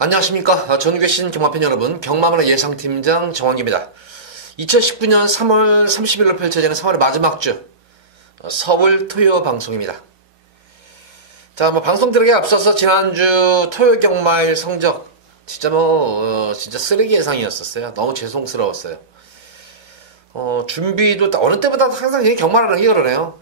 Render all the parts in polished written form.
안녕하십니까. 전국계신 경마팬 여러분, 경마만의 예상팀장 정환기입니다. 2019년 3월 30일로 펼쳐지는 3월의 마지막 주 서울 토요 방송입니다. 자, 방송 들어가기 앞서서 지난주 토요 경마일 성적 진짜 진짜 쓰레기 예상이었었어요. 너무 죄송스러웠어요. 준비도 어느 때보다 항상 경마라는 게 그러네요.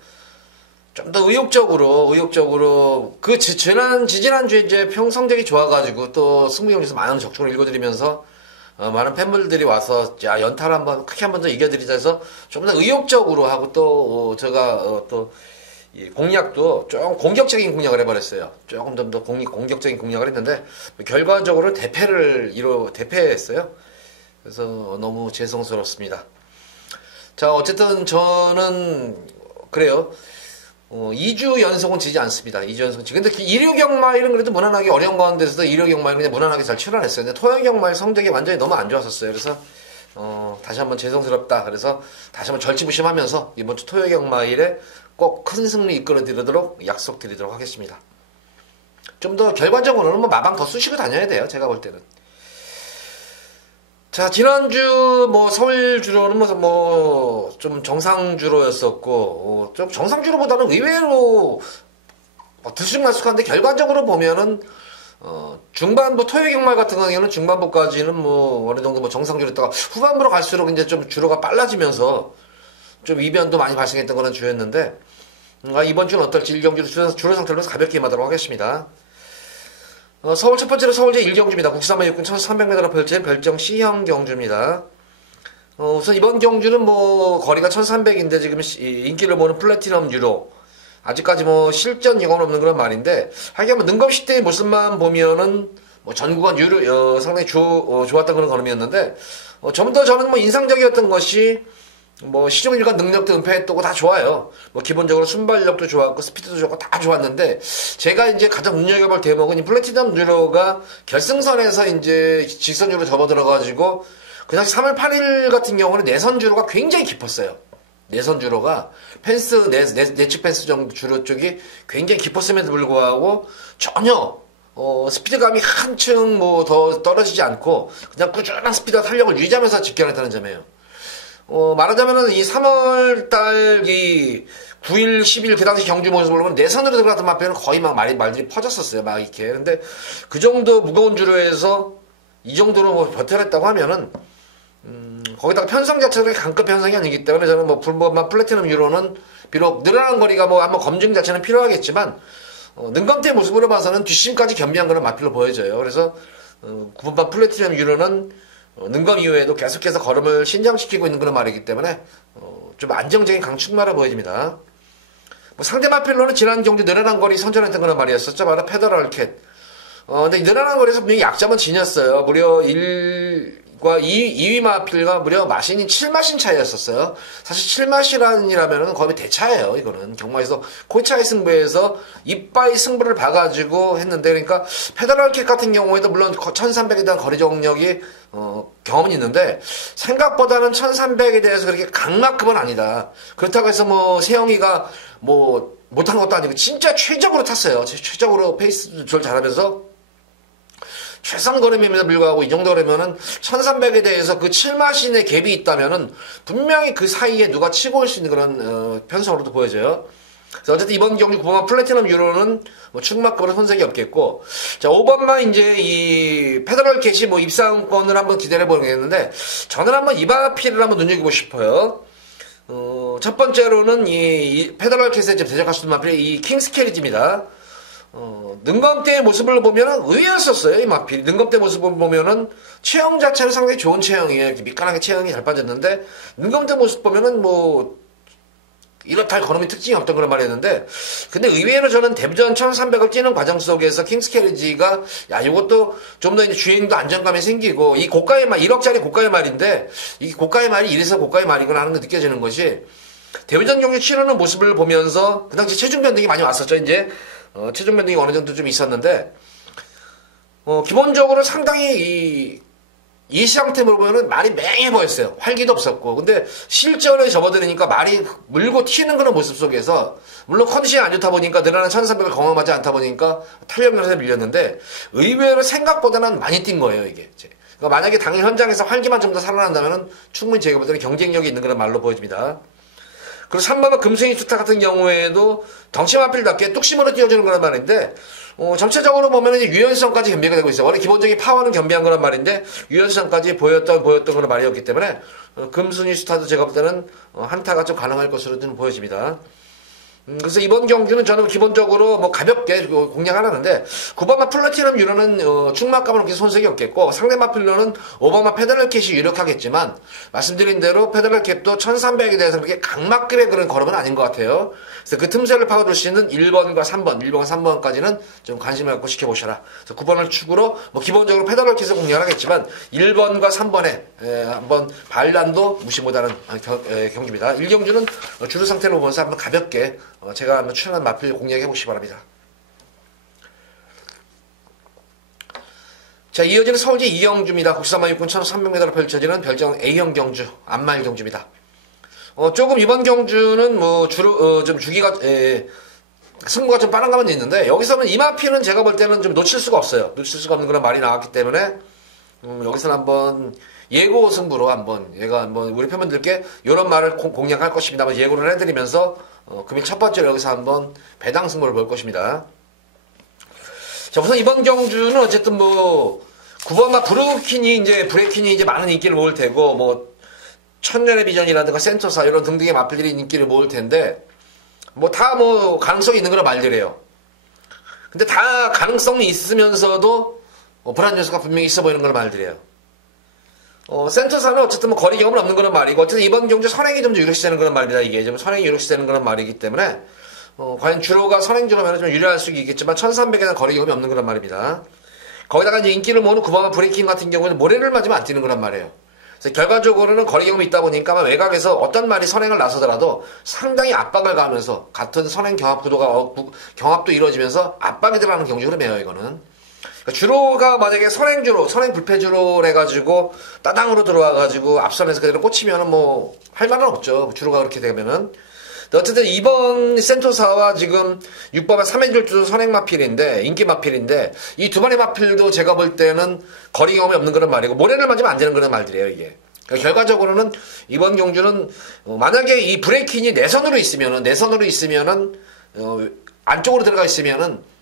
좀 더 의욕적으로, 지지난주에 이제 성적이 좋아가지고 또 승부경기에서 많은 적중을 읽어드리면서, 많은 팬분들이 와서, 야, 연타를 크게 한번 더 이겨드리자 해서 좀 더 의욕적으로 하고 또, 제가, 이 공략도 좀 공격적인 공략을 해버렸어요. 조금 좀 더 공격적인 공략을 했는데, 결과적으로 대패했어요. 그래서 너무 죄송스럽습니다. 자, 어쨌든 저는, 그래요. 2주 연속은 지지 않습니다. 2주 연속은 지지. 근데 일요경마일은 그래도 무난하게 어려운 가운데서도 일요경마일은 그냥 무난하게 잘 출연했어요. 근데 토요경마일 성적이 완전히 너무 안 좋았었어요. 그래서, 다시 한번 죄송스럽다. 그래서 다시 한번 절치부심하면서 이번 주 토요경마일에 꼭 큰 승리 이끌어드리도록 약속드리도록 하겠습니다. 좀 더 결과적으로는 마방 더 쑤시고 다녀야 돼요. 제가 볼 때는. 자, 지난주, 서울주로는 좀 정상주로였었고, 좀 정상주로보다는 의외로, 들쑥날쑥한데, 결과적으로 보면은, 중반부, 토요경말 같은 경우에는 중반부까지는 어느 정도 정상주로였다가, 후반부로 갈수록 이제 좀 주로가 빨라지면서, 좀 이변도 많이 발생했던 그런 주였는데, 이번 주는 어떨지 일경주로 주로 상태로 가볍게 임하도록 하겠습니다. 서울 첫 번째로 서울제 1경주입니다. 국산만 육군 1300m로 펼친 별정 C형 경주입니다. 우선 이번 경주는 거리가 1300인데 지금 인기를 모는 플래티넘 유로. 아직까지 실전 경험 없는 그런 말인데, 하긴 능검시 때의 모습만 보면은, 전국원 유로, 상당히 좋았던 그런 걸음이었는데, 좀 더 저는 인상적이었던 것이, 시종일관 능력도 은폐했고 다 좋아요. 기본적으로 순발력도 좋았고 스피드도 좋고 다 좋았는데 제가 이제 가장 눈여겨볼 대목은 이 플래티넘 유로가 결승선에서 이제 직선주로 접어들어가지고 그 당시 3월 8일 같은 경우는 내선 주로가 굉장히 깊었어요. 내선 주로가 내측 펜스 정도 주로 쪽이 굉장히 깊었음에도 불구하고 전혀 스피드감이 한층 더 떨어지지 않고 그냥 꾸준한 스피드와 탄력을 유지하면서 직결했다는 점이에요. 말하자면은 이 3월달 이 9일, 10일 그 당시 경주 모습을 보면 내선으로 들어갔던 마표는 거의 말들이 퍼졌었어요. 이렇게. 근데 그 정도 무거운 주로에서 이 정도로 버텨냈다고 하면은, 거기다가 편성 자체가 강급 편성이 아니기 때문에 저는 불법만 플래티넘 유로는 비록 늘어난 거리가 한번 검증 자체는 필요하겠지만, 능검태의 모습으로 봐서는 뒷심까지 겸비한 그런 마필로 보여져요. 그래서, 불법 플래티넘 유로는 능검 이후에도 계속해서 걸음을 신장시키고 있는 그런 말이기 때문에 좀 안정적인 강축마라 보여집니다. 상대 마필로는 지난 경주 늘어난 거리 선전했던 그런 말이었었죠. 바로 페더럴 캣. 근데 늘어난 거리에서 분명히 약점은 지녔어요. 무려 1과 2위 마필과 무려 마신이 7마신 차이였었어요. 사실 7마신이라면 거의 대차예요. 이거는 경마에서 코차의 승부에서 이빠이 승부를 봐가지고 했는데, 그러니까 페더럴 캣 같은 경우에도 물론 1300에 대한 거리 정력이 경험은 있는데 생각보다는 1300에 대해서 그렇게 강락급은 아니다. 그렇다고 해서 세영이가 못한 것도 아니고 진짜 최적으로 탔어요. 최적으로 페이스 조절 잘하면서 최상 걸음임에도 불구하고 이 정도 그러면은 1300에 대해서 그 7마신의 갭이 있다면은 분명히 그 사이에 누가 치고 올 수 있는 그런 편성으로도 보여져요. 그래서 어쨌든 이번 경주 9번만 플래티넘 유로는 충막급으로 손색이 없겠고, 자 5번만 이제 이 페더럴 캣이 입상권을 한번 기대해 보겠는데 저는 한번 이바피를 한번 눈여겨보고 싶어요. 첫 번째로는 이 페더럴 캣에 지금 대적할 수 있는 마필이 이 킹스 캐리지입니다. 능검 때의 모습을 보면은 의외였었어요. 이 마필 능검 때 모습을 보면은 체형 자체는 상당히 좋은 체형이에요. 이렇게 미끈하게 체형이 잘 빠졌는데 능검 때 모습 보면은 이렇다 할 걸음이 특징이 없던 그런 말이었는데, 근데 의외로 저는 데뷔전 1300을 뛰는 과정 속에서 킹스 캐리지가, 이것도 좀 더 이제 주행도 안정감이 생기고, 이 고가의 말, 1억짜리 고가의 말인데, 이 고가의 말이 이래서 고가의 말이구나 하는 게 느껴지는 것이, 데뷔전 경기 치르는 모습을 보면서, 그 당시 체중 변동이 많이 왔었죠, 이제. 체중 변동이 어느 정도 좀 있었는데, 기본적으로 상당히 이 상태로 보면은 말이 맹해 보였어요. 활기도 없었고. 근데 실전에 접어드니까 말이 물고 튀는 그런 모습 속에서, 물론 컨디션이 안 좋다 보니까 늘어난 1300을 경험하지 않다 보니까 탄력면에서 밀렸는데, 의외로 생각보다는 많이 뛴 거예요, 이게. 그러니까 만약에 당일 현장에서 활기만 좀 더 살아난다면은 충분히 제가 볼 때는 경쟁력이 있는 그런 말로 보여집니다. 그리고 3번은 금승희 투타 같은 경우에도 덩치 마필답게 뚝심으로 뛰어주는 그런 말인데, 전체적으로 보면 이제 유연성까지 겸비가 되고 있어요. 원래 기본적인 파워는 겸비한 거란 말인데, 유연성까지 보였던 그런 말이었기 때문에, 금승희 투타도 제가 볼 때는 한타가 좀 가능할 것으로 좀 보여집니다. 그래서 이번 경주는 저는 기본적으로 뭐 가볍게 공략하려는데 9번마 플래티넘 유로는 충막감은 그렇게 손색이 없겠고 상대 마필로는 5번마 페더럴 캡이 유력하겠지만 말씀드린 대로 페더럴 캡도 1300에 대해서 그렇게 강막급의 그런 걸음은 아닌 것 같아요. 그래서 그 틈새를 파고들 수 있는 1번과 3번까지는 좀 관심을 갖고 지켜보셔라. 그래서 9번을 축으로 뭐 기본적으로 페더럴 캡을 공략하겠지만 1번과 3번에 한번 반란도 무시 못하는 경주입니다. 1경주는 주로 상태로 보면서 한번 가볍게 제가 한번 출연한 마필 공략해 보시기 바랍니다. 자, 이어지는 서울제 2경주입니다. 국산마 육군 1300m로 펼쳐지는 별정 A형 경주, 안마일 경주입니다. 조금 이번 경주는 뭐 주로 좀 주기가 승부가 좀 빠른 감은 있는데 여기서는 이 마필은 제가 볼 때는 좀 놓칠 수가 없어요. 놓칠 수가 없는 그런 말이 나왔기 때문에 여기서는 한번 예고 승부로 얘가 한번 우리 팬분들께 이런 말을 공략할 것입니다. 한번 예고를 해드리면서 금일 첫 번째로 여기서 한번 배당 승부를 볼 것입니다. 자, 우선 이번 경주는 어쨌든 뭐 9번마 브레킨이 이제 많은 인기를 모을 테고 뭐 천년의 비전이라든가 센토사 이런 등등의 마필들이 인기를 모을 텐데 뭐 다 뭐 가능성이 있는 그런 말들이에요. 근데 다 가능성이 있으면서도 불안 요소가 분명히 있어 보이는 그런 말들이에요. 센터사는 어쨌든 뭐 거리 경험은 없는 그런 말이고, 어쨌든 이번 경주 선행이 좀 유력시되는 그런 말입니다. 이게 좀 선행이 유력시되는 그런 말이기 때문에, 과연 주로가 선행주로면 좀 유리할 수 있겠지만, 1300에는 거리 경험이 없는 그런 말입니다. 거기다가 이제 인기를 모으는 9번마 브레이킹 같은 경우에는 모래를 맞으면 안 뛰는 그런 말이에요. 그래서 결과적으로는 거리 경험이 있다 보니까 아마 외곽에서 어떤 말이 선행을 나서더라도 상당히 압박을 가하면서 같은 선행 경합도 이루어지면서 압박이 들어가는 경주 흐름이에요, 이거는. 주로가 만약에 선행 불패주로 해가지고 따당으로 들어와가지고 앞선에서 그대로 꽂히면은 뭐 할 말은 없죠. 주로가 그렇게 되면은. 어쨌든 이번 센토사와 지금 6번의 3회줄도 선행 마필인데 인기 마필인데 이 두 마리 마필도 제가 볼 때는 거리 경험이 없는 그런 말이고 모래를 맞으면 안 되는 그런 말들이에요, 이게. 그러니까 결과적으로는 이번 경주는 만약에 이 브레이킹이 내선으로 있으면은 안쪽으로 들어가 있으면은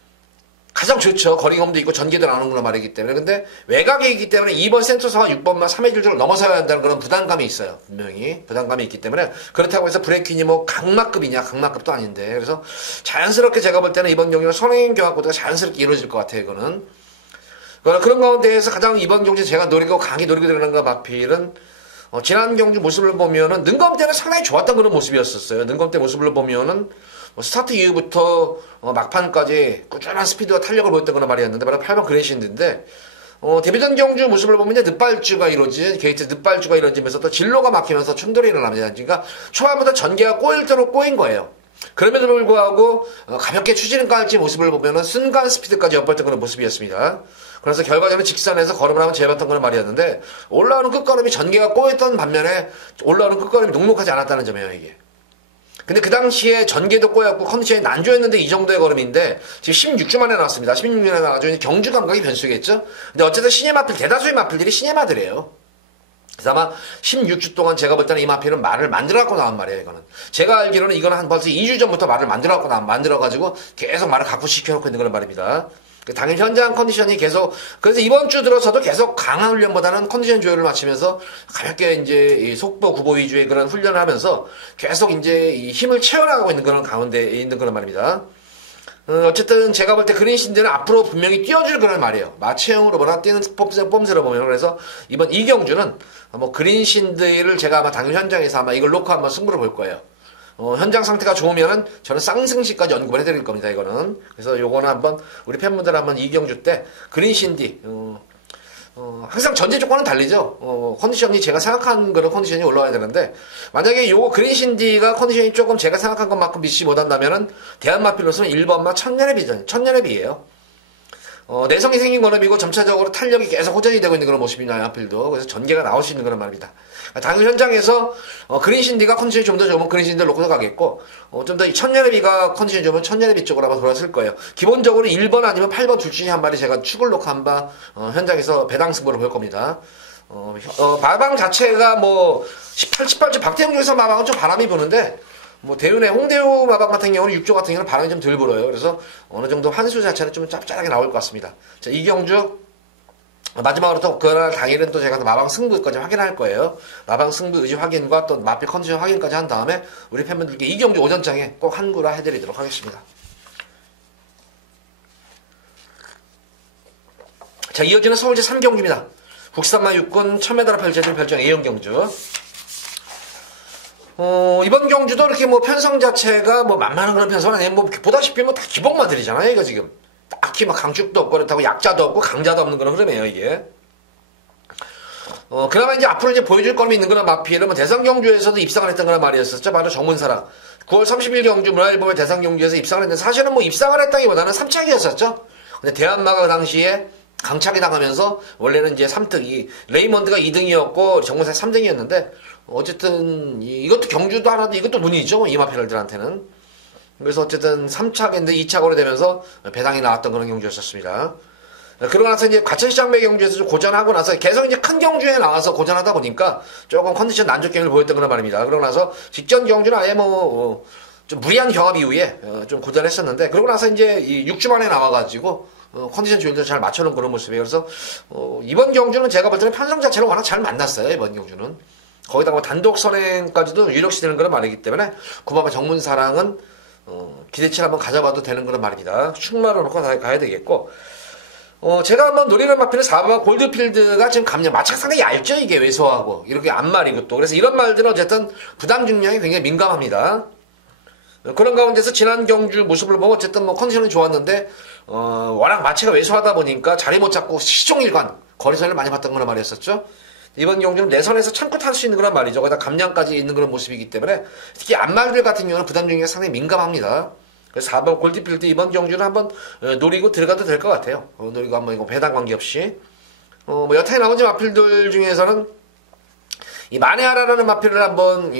가장 좋죠. 거리 경험도 있고 전개도 나오는 그런 말이기 때문에. 근데 외곽에 있기 때문에 2번 센터사와 6번만 3회 줄을 넘어서야 한다는 그런 부담감이 있어요. 분명히. 부담감이 있기 때문에. 그렇다고 해서 브레이킹이 뭐 강막급이냐? 강막급도 아닌데. 그래서 자연스럽게 제가 볼 때는 이번 경기는 선행 경합보다 자연스럽게 이루어질 것 같아요. 이거는. 그런 가운데에서 가장 이번 경기 제가 강히 노리고 들어가는 거 마필은 지난 경주 모습을 보면은 능검 때는 상당히 좋았던 그런 모습이었었어요. 능검 때 모습을 보면은 스타트 이후부터 막판까지 꾸준한 스피드와 탄력을 보였던 그런 말이었는데 바로 8번 그랜신드인데 데뷔전 경주 모습을 보면 이제 게이트 늑발주가 이루어지면서 또 진로가 막히면서 충돌이 일어납니다. 그러니까 초반부터 전개가 꼬일 대로 꼬인 거예요. 그럼에도 불구하고 가볍게 추진을 깔지 모습을 보면은 순간 스피드까지 엿봤던 그런 모습이었습니다. 그래서 결과적으로 직선에서 걸음을 하면 제봤던 그런 말이었는데 올라오는 끝걸음이 전개가 꼬였던 반면에 올라오는 끝걸음이 녹록하지 않았다는 점이에요, 이게. 근데 그 당시에 전개도 꼬였고 컨디션이 난조였는데 이 정도의 걸음인데 지금 16주 만에 나왔습니다. 16년에 나와서 경주 감각이 변수겠죠? 근데 어쨌든 신예 마필, 대다수의 마필들이 신예 마들이에요. 그래서 아마 16주 동안 제가 볼 때는 이 마필은 말을 만들어갖고 나온 말이에요, 이거는. 제가 알기로는 이거는 한 벌써 2주 전부터 말을 만들어가지고 계속 말을 각부시켜놓고 있는 그런 말입니다. 당일 현장 컨디션이 계속, 그래서 이번 주 들어서도 계속 강한 훈련보다는 컨디션 조율을 맞추면서 가볍게 이제 이 속보 구보 위주의 그런 훈련을 하면서 계속 이제 이 힘을 채워나가고 있는 그런 가운데 있는 그런 말입니다. 어쨌든 제가 볼 때 그린신드는 앞으로 분명히 뛰어줄 그런 말이에요. 마체형으로 보나 뛰는 뽐새로 보면. 그래서 이번 이경주는 뭐 그린신드를 제가 아마 당일 현장에서 아마 이걸 놓고 한번 승부를 볼 거예요. 현장 상태가 좋으면은 저는 쌍승시까지 언급을 해드릴 겁니다, 이거는. 그래서 요거는 한번 우리 팬분들 한번 이경주 때 그린신디, 항상 전제 조건은 달리죠. 컨디션이 제가 생각한 그런 컨디션이 올라와야 되는데, 만약에 요거 그린신디가 컨디션이 조금 제가 생각한 것만큼 미치지 못한다면은, 대한마필로서는 1번마 천년의 비전, 천년의 비예요. 내성이 생긴 걸음이고 점차적으로 탄력이 계속 호전이 되고 있는 그런 모습이냐 앞필도. 그래서 전개가 나올 수 있는 그런 말입니다. 당일 현장에서 그린신디가 컨디션이 좀 더 좋으면 그린신디를 놓고 가겠고 좀 더 천년의비가 컨디션이 좋으면 천년의비 쪽으로 아마 돌았을 거예요. 기본적으로 1번 아니면 8번 둘 중에 한 마리 제가 축을 놓고 한번 현장에서 배당 승부를 볼 겁니다. 마방 자체가 뭐 18, 18주 박태영 중에서 마방은 좀 바람이 부는데 뭐 대운의 홍대우 마방 같은 경우는 6조 같은 경우는 바람이 좀 덜 불어요. 그래서 어느 정도 환수 자체는 좀 짭짤하게 나올 것 같습니다. 자, 이경주 마지막으로 또 그날 당일은 또 제가 마방 승부까지 확인할 거예요. 마방 승부 의지 확인과 또 마필 컨디션 확인까지 한 다음에 우리 팬분들께 이경주 오전장에 꼭 한구라 해드리도록 하겠습니다. 자, 이어지는 서울제 3경주입니다. 국산마 육군 1000m를 펼쳐진 별정 A형 경주. 이번 경주도 이렇게 뭐 편성 자체가 뭐 만만한 그런 편성은 아니에요. 뭐 보다시피 뭐 다 기복마들이잖아요, 이거 지금. 딱히 막 강축도 없고 그렇다고 약자도 없고 강자도 없는 그런 흐름이에요, 이게. 그나마 이제 앞으로 이제 보여줄 거름이 있는 그런 마필은 뭐 대선 경주에서도 입상을 했던 그런 말이었었죠. 바로 정문사랑. 9월 30일 경주 문화일보의 대선 경주에서 입상을 했는데 사실은 뭐 입상을 했다기보다는 3착이었었죠. 근데 대한마가 그 당시에 강착이 당하면서 원래는 이제 3등이 레이먼드가 2등이었고 정문사 3등이었는데 어쨌든 이것도 경주도 하나도 이것도 운이죠. 이 마필들한테는. 그래서 어쨌든 3착인데 2착으로 되면서 배당이 나왔던 그런 경주였었습니다. 그러고 나서 이제 과천시장배 경주에서 좀 고전하고 나서 계속 이제 큰 경주에 나와서 고전하다 보니까 조금 컨디션 난조 게임을 보였던 그런 말입니다. 그러고 나서 직전 경주는 아예 뭐 좀 무리한 경합 이후에 좀 고전했었는데 그러고 나서 이제 이 6주 만에 나와가지고 컨디션 조율도 잘 맞춰놓은 그런 모습이에요. 그래서 이번 경주는 제가 볼 때는 편성 자체를 워낙 잘 만났어요. 이번 경주는 거기다가 뭐 단독 선행까지도 유력시되는 그런 말이기 때문에 구마마 정문사랑은 기대치를 한번 가져봐도 되는 그런 말입니다. 충마로 놓고 가야 되겠고 제가 한번 노리는 마필은 4번 골드필드가 지금 마차가 상당히 얇죠. 이게 왜소하고 이렇게 앞말이고 또 그래서 이런 말들은 어쨌든 부담 중량이 굉장히 민감합니다. 그런 가운데서 지난 경주 모습을 보고 어쨌든 뭐 컨디션은 좋았는데 워낙 마체가 왜소하다 보니까 자리 못 잡고 시종일관 거리선을 많이 봤던 그런 말이었었죠. 이번 경주는 내선에서 참고 탈 수 있는 그런 말이죠. 거기다 감량까지 있는 그런 모습이기 때문에 특히 앞말들 같은 경우는 부담 중량이 상당히 민감합니다. 그래서 4번 골드필드 이번 경주는 한번 노리고 들어가도 될 것 같아요. 노리고 한번 이거 배당 관계없이 뭐 여타에 나오는 마필들 중에서는 이 마네하라라는 마필을 한번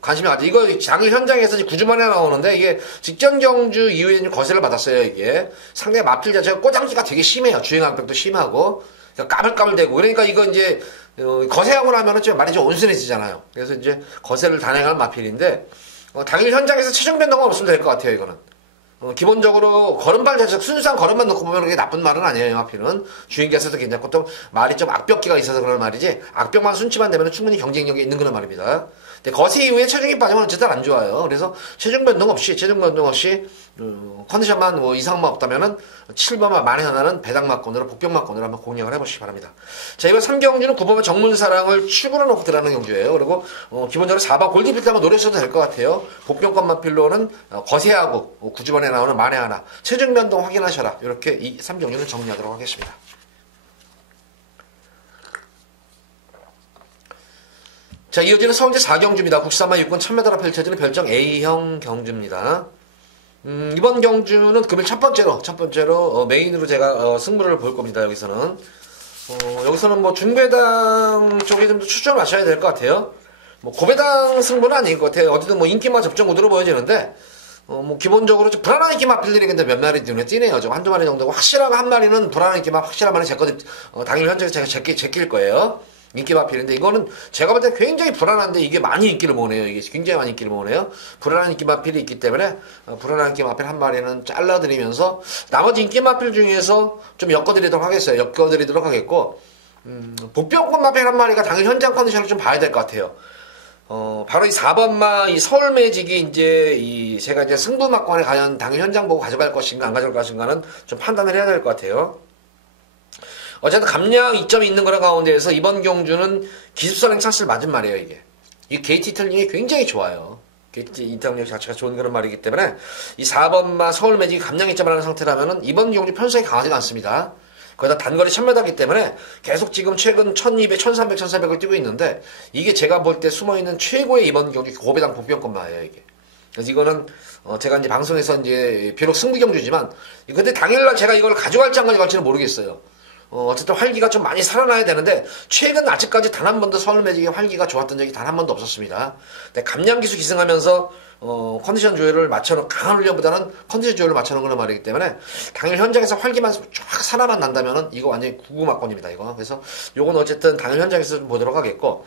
관심이 가죠. 이거 장일 현장에서 9주 만에 나오는데 이게 직전 경주 이후에 거세를 받았어요. 이게 상당히 마필 자체가 꼬장기가 되게 심해요. 주행압력도 심하고 까불까불대고 그러니까 이거 이제 거세하고 나면은 좀 많이 좀 온순해지잖아요. 그래서 이제 거세를 단행한 마필인데 당일 현장에서 최종 변동은 없으면 될 것 같아요. 이거는 기본적으로 걸음발 자체가 순수한 걸음만 놓고 보면 그게 나쁜 말은 아니에요. 이 마필은 주행기에서도 괜찮고 또 말이 좀 악벽기가 있어서 그런 말이지 악벽만 순치만 되면 충분히 경쟁력이 있는 그런 말입니다. 근데 거세 이후에 체중이 빠지면 어쨌든 안 좋아요. 그래서 체중 변동 없이 컨디션만 뭐 이상만 없다면은 7번만 만에 하나는 배당마권으로 복병마권으로 한번 공략을 해보시기 바랍니다. 자, 이번 3경주는 9번의 정문사랑을 축으로 놓고 들어가는 경주예요. 그리고 기본적으로 4번 골드필드 한번 노려셔도 될 것 같아요. 복병권 마필로는 거세하고 9주번에 나오는 만에 하나 체중 변동 확인하셔라. 이렇게 이 3경주는 정리하도록 하겠습니다. 자, 이어지는 서울제 4경주입니다. 국산마 육군 1000m로 펼쳐지는 별정 A형 경주입니다. 이번 경주는 금일 첫 번째로 메인으로 제가 승부를 볼 겁니다. 여기서는 뭐 중배당 쪽에 좀 더 추천을 하셔야 될 것 같아요. 뭐 고배당 승부는 아닌 것 같아요. 어쨌든 뭐 인기만 접전 구도로 보여지는데 뭐 기본적으로 좀 불안한 인기만 필들이 근데 몇 마리 눈에 띄네요. 좀 한두 마리 정도고 확실하고 한 마리는 불안한 인기만 확실한 마리 제 거든 당일 현장에서 제가 제낄 거예요. 인기 마필인데 이거는 제가 볼 때 굉장히 불안한데 이게 많이 인기를 모으네요. 이게 굉장히 많이 인기를 모으네요. 불안한 인기 마필이 있기 때문에 불안한 인기 마필 한 마리는 잘라드리면서 나머지 인기 마필 중에서 좀 엮어드리도록 하겠고 복병권 마필 한 마리가 당일 현장 컨디션을 좀 봐야 될 것 같아요. 바로 이 4번마 이 서울 매직이 이제 제가 이제 승부마권에 과연 당일 현장 보고 가져갈 것인가 안 가져갈 것인가는 좀 판단을 해야 될 것 같아요. 어쨌든 감량 이점이 있는 거라 가운데에서 이번 경주는 기습선행 찬스를 맞은 말이에요. 이게 이 게이트 이탈력이 굉장히 좋아요. 게이트 이탈력 자체가 좋은 그런 말이기 때문에 이 4번마 서울 매직이 감량 이점을 하는 상태라면은 이번 경주 편성이 강하지가 않습니다. 거기다 단거리 1000m이기 때문에 계속 지금 최근 1200, 1300, 1400을 뛰고 있는데 이게 제가 볼 때 숨어있는 최고의 이번 경주 고배당 복병권마예요. 이게 그래서 이거는 제가 이제 방송에서 이제 비록 승부경주지만 근데 당일날 제가 이걸 가져갈지 안 가져갈지는 모르겠어요. 어쨌든 활기가 좀 많이 살아나야 되는데 최근 아직까지 단 한 번도 서울 매직의 활기가 좋았던 적이 단 한 번도 없었습니다. 근데 감량기수 기승하면서 컨디션 조율을 맞춰놓은 강한 훈련보다는 컨디션 조율을 맞춰놓은 그런 말이기 때문에 당일 현장에서 활기만 쫙 살아만 난다면은 이거 완전히 구구막권입니다 이거. 그래서 요건 어쨌든 당일 현장에서 좀 보도록 하겠고